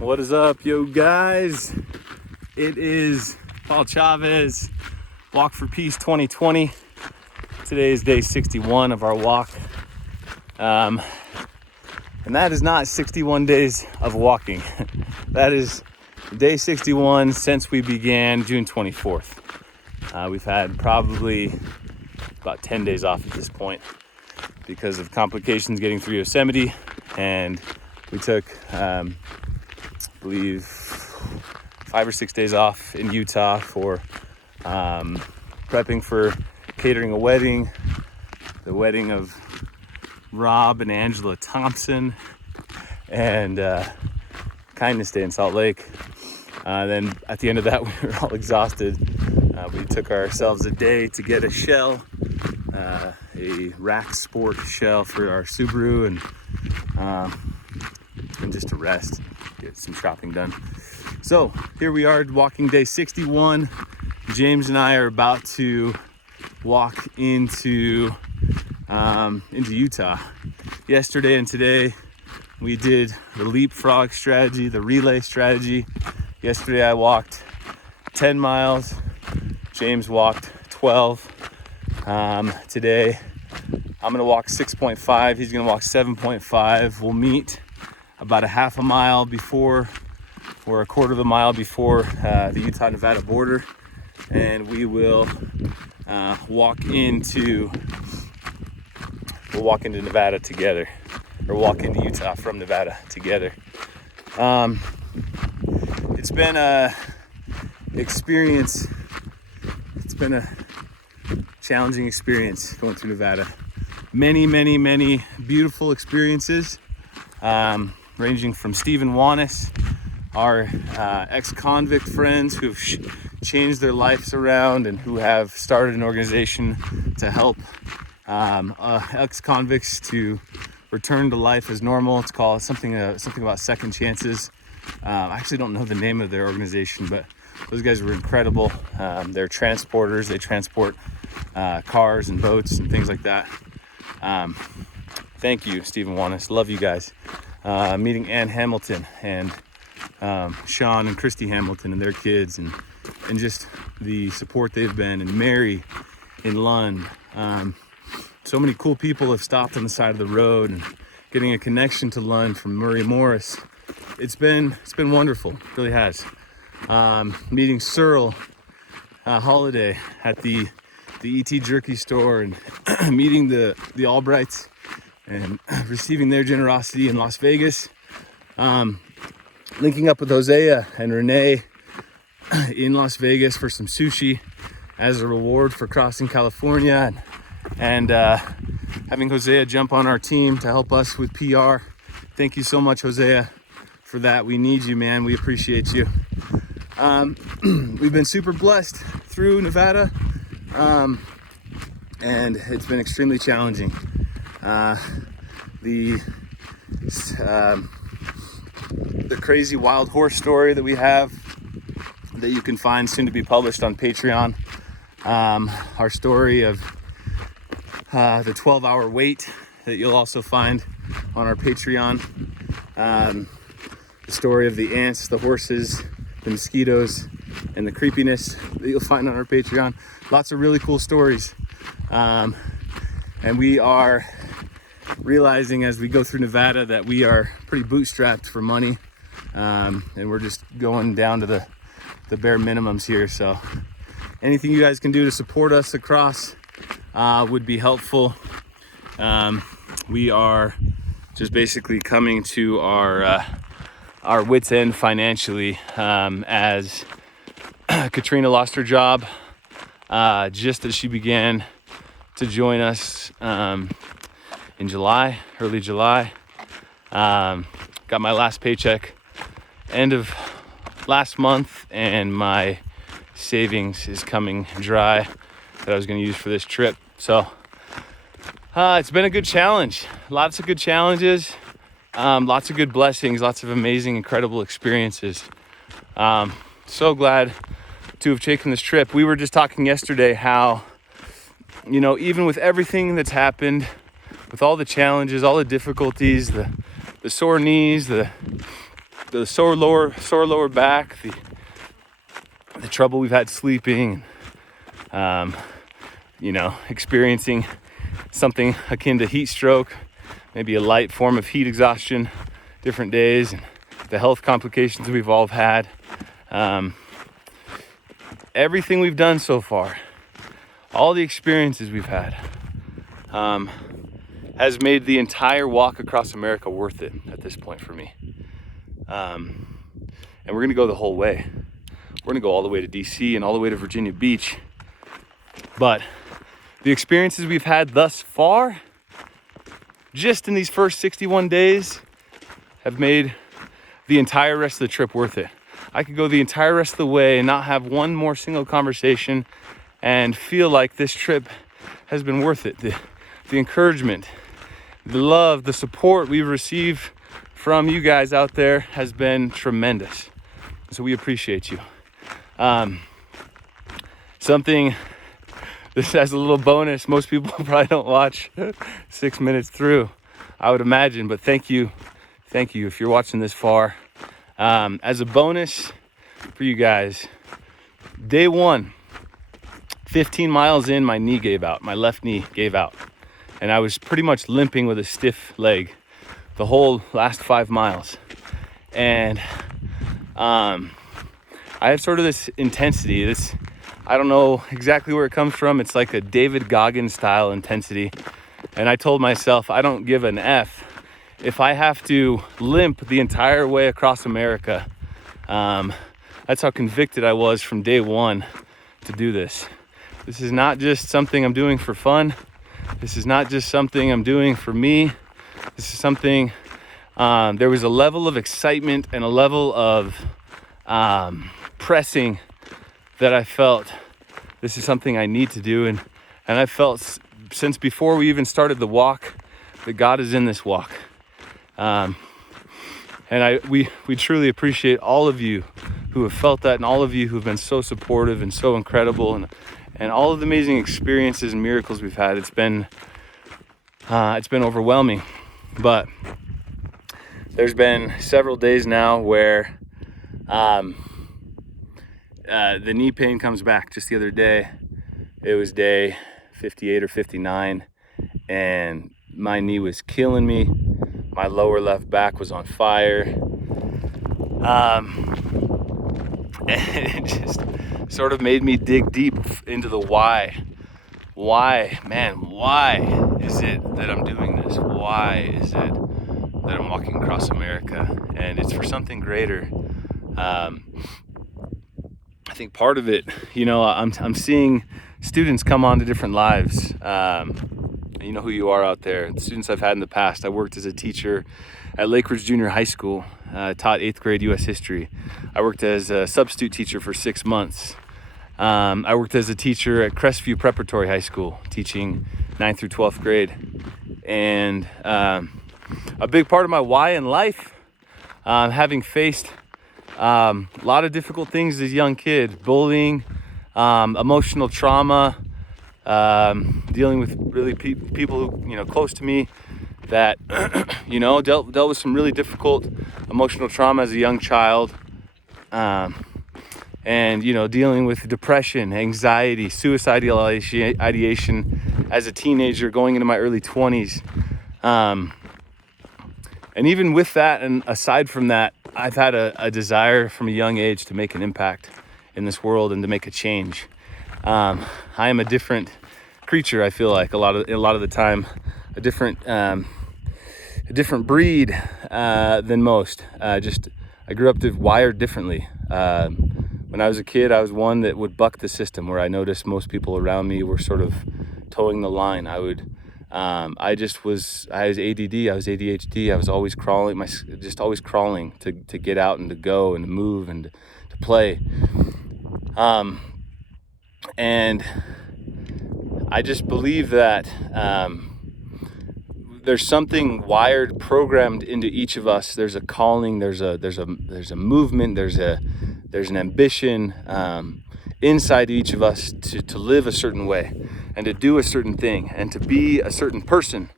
What is up, yo guys? It is Paul Chavez, Walk for Peace 2020. Today is day 61 of our walk. And that is not 61 days of walking. That is day 61 since we began June 24th. We've had probably about 10 days off at this point because of complications getting through Yosemite, and we took I believe 5 or 6 days off in Utah for prepping for catering a wedding, the wedding of Rob and Angela Thompson, and Kindness Day in Salt Lake. Then at the end of that, we were all exhausted. We took ourselves a day to get a shell, a Rack Sport shell for our Subaru, and just to rest, get some shopping done. So here we are, walking day 61. James and I are about to walk into Utah. Yesterday and today we did the leapfrog strategy, the relay strategy. Yesterday I walked 10 miles. James walked 12. Today I'm gonna walk 6.5. He's gonna walk 7.5. We'll meet about a half a mile before, or a quarter of a mile before the Utah-Nevada border, and we will walk into Nevada together, or walk into Utah from Nevada together. It's been a experience. It's been a challenging experience going through Nevada. Many beautiful experiences, ranging from Stephen Wanis, our ex-convict friends who've changed their lives around and who have started an organization to help ex-convicts to return to life as normal. It's called something about second chances. I actually don't know the name of their organization, but those guys were incredible. They're transporters. They transport cars and boats and things like that. Thank you, Stephen Wanis. Love you guys. Meeting Ann Hamilton and Sean and Christy Hamilton and their kids, and just the support they've been, and Mary in Lund. So many cool people have stopped on the side of the road, and getting a connection to Lund from Murray Morris. It's been wonderful. It really has. Meeting Searle Holiday at the E.T. Jerky store, and meeting the Albrights and receiving their generosity in Las Vegas. Linking up with Hosea and Renee in Las Vegas for some sushi as a reward for crossing California, and having Hosea jump on our team to help us with PR. Thank you so much, Hosea, for that. We need you, man. We appreciate you. We've been super blessed through Nevada, and it's been extremely challenging. The crazy wild horse story that we have, that you can find soon to be published on Patreon. Our story of the 12-hour wait that you'll also find on our Patreon. The story of the ants, the horses, the mosquitoes, and the creepiness that you'll find on our Patreon. Lots of really cool stories. And we are realizing as we go through Nevada that we are pretty bootstrapped for money. And we're just going down to the bare minimums here. So anything you guys can do to support us across would be helpful. We are just basically coming to our wits' end financially, as Katrina lost her job just as she began to join us in July, early July. Got my last paycheck end of last month, and my savings is coming dry that I was going to use for this trip. So it's been a good challenge. Lots of good challenges, lots of good blessings, lots of amazing, incredible experiences. So glad to have taken this trip. We were just talking yesterday how, even with everything that's happened, with all the challenges, all the difficulties, the sore knees, the the sore lower back, the trouble we've had sleeping, experiencing something akin to heat stroke, maybe a light form of heat exhaustion, different days, and the health complications we've all had. Everything we've done so far, all the experiences we've had, has made the entire walk across America worth it at this point for me. And we're gonna go the whole way. We're gonna go all the way to DC and all the way to Virginia Beach. But the experiences we've had thus far, just in these first 61 days, have made the entire rest of the trip worth it. I could go the entire rest of the way and not have one more single conversation and feel like this trip has been worth it. The encouragement, the love, the support we've received from you guys out there has been tremendous. So we appreciate you. Something, this as a little bonus, most people probably don't watch 6 minutes through, I would imagine, but thank you if you're watching this far. As a bonus for you guys, day one, 15 miles in, my knee gave out, my left knee gave out, and I was pretty much limping with a stiff leg the whole last 5 miles. And I have sort of this intensity, I don't know exactly where it comes from. It's like a David Goggins style intensity. And I told myself, I don't give an F if I have to limp the entire way across America. That's how convicted I was from day one to do this. This is not just something I'm doing for fun. This is not just something I'm doing for me. This is something, there was a level of excitement and a level of pressing that I felt this is something I need to do. And I felt since before we even started the walk that God is in this walk. And we truly appreciate all of you who have felt that, and all of you who have been so supportive and so incredible, and all of the amazing experiences and miracles we've had. It's been overwhelming. But there's been several days now where the knee pain comes back. Just the other day, it was day 58 or 59, and my knee was killing me. My lower left back was on fire. And it just sort of made me dig deep into the why. Why is it that I'm doing this? Why is it that I'm walking across America? And it's for something greater. I think part of it, I'm seeing students come on to different lives. You know who you are out there. The students I've had in the past. I worked as a teacher at Lake Ridge Junior High School. Taught 8th grade U.S. history. I worked as a substitute teacher for 6 months. I worked as a teacher at Crestview Preparatory High School, teaching 9th through 12th grade. And a big part of my why in life, having faced a lot of difficult things as a young kid, bullying, emotional trauma, dealing with really people who, close to me that, dealt with some really difficult emotional trauma as a young child. And, dealing with depression, anxiety, suicidal ideation as a teenager going into my early 20s. And even with that, and aside from that, I've had a desire from a young age to make an impact in this world and to make a change. I am a different creature, I feel like, a lot of the time, a different breed than most. I grew up wired differently. When I was a kid, I was one that would buck the system, where I noticed most people around me were sort of towing the line. I was ADD, I was ADHD. I was always crawling, always crawling to get out and to go and to move and to play. And I just believe that there's something wired, programmed into each of us. There's a calling. There's a movement. There's an ambition inside each of us to live a certain way and to do a certain thing and to be a certain person.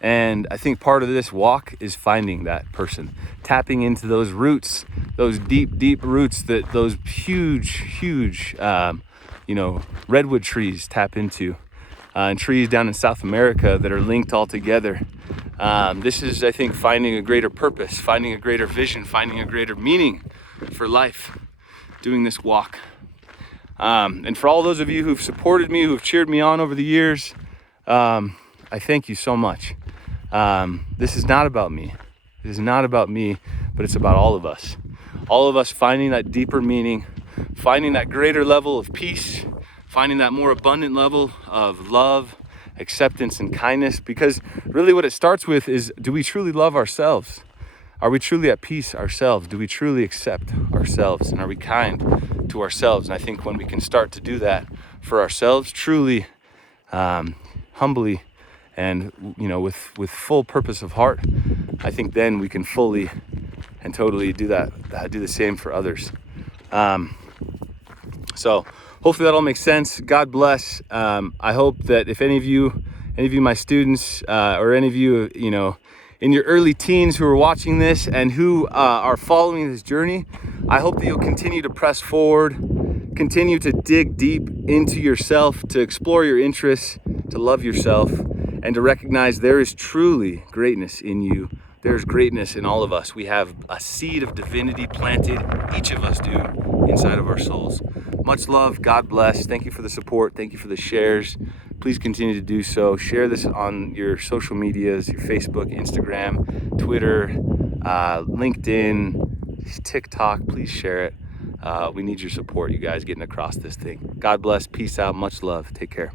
And I think part of this walk is finding that person, tapping into those roots, those deep roots that those huge, redwood trees tap into, and trees down in South America that are linked all together. This is, I think, finding a greater purpose, finding a greater vision, finding a greater meaning for life, doing this walk. And for all those of you who've supported me, who've cheered me on over the years, I thank you so much. This is not about me. It is not about me, but it's about all of us. All of us finding that deeper meaning, finding that greater level of peace, finding that more abundant level of love, acceptance, and kindness. Because really what it starts with is, do we truly love ourselves? Are we truly at peace ourselves? Do we truly accept ourselves? And are we kind to ourselves? And I think when we can start to do that for ourselves, truly, humbly, and with full purpose of heart, I think then we can fully and totally do the same for others. So hopefully that all makes sense. God bless. I hope that if any of you, my students, or any of you, in your early teens who are watching this and who are following this journey, I hope that you'll continue to press forward, continue to dig deep into yourself, to explore your interests, to love yourself, and to recognize there is truly greatness in you. There's greatness in all of us. We have a seed of divinity planted, each of us do, inside of our souls. Much love. God bless. Thank you for the support. Thank you for the shares. Please continue to do so. Share this on your social medias, your Facebook, Instagram, Twitter, LinkedIn, TikTok. Please share it. We need your support, you guys, getting across this thing. God bless. Peace out. Much love. Take care.